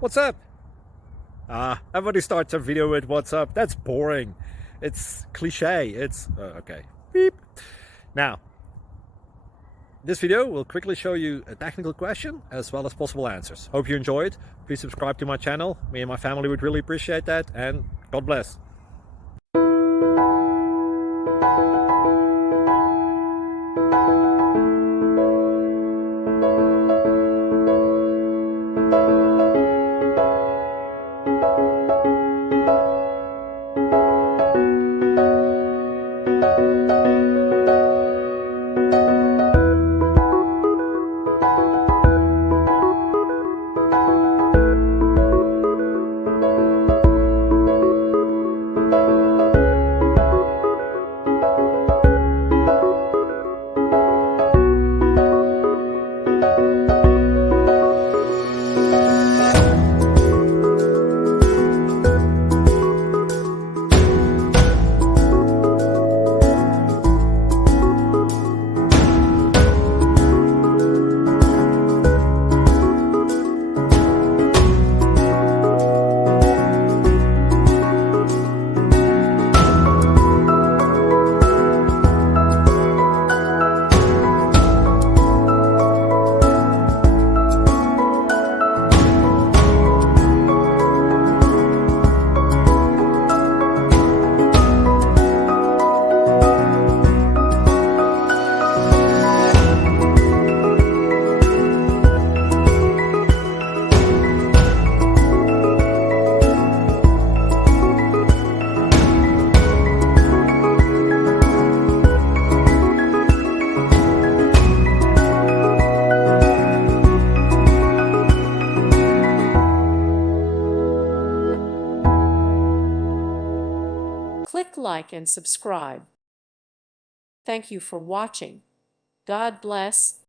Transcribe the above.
What's up? Everybody starts a video with what's up. That's boring. It's cliche. It's okay. Beep. Now, this video will quickly show you a technical question as well as possible answers. Hope you enjoy it. Please subscribe to my channel. Me and my family would really appreciate that, and God bless. Click like and subscribe. Thank you for watching. God bless.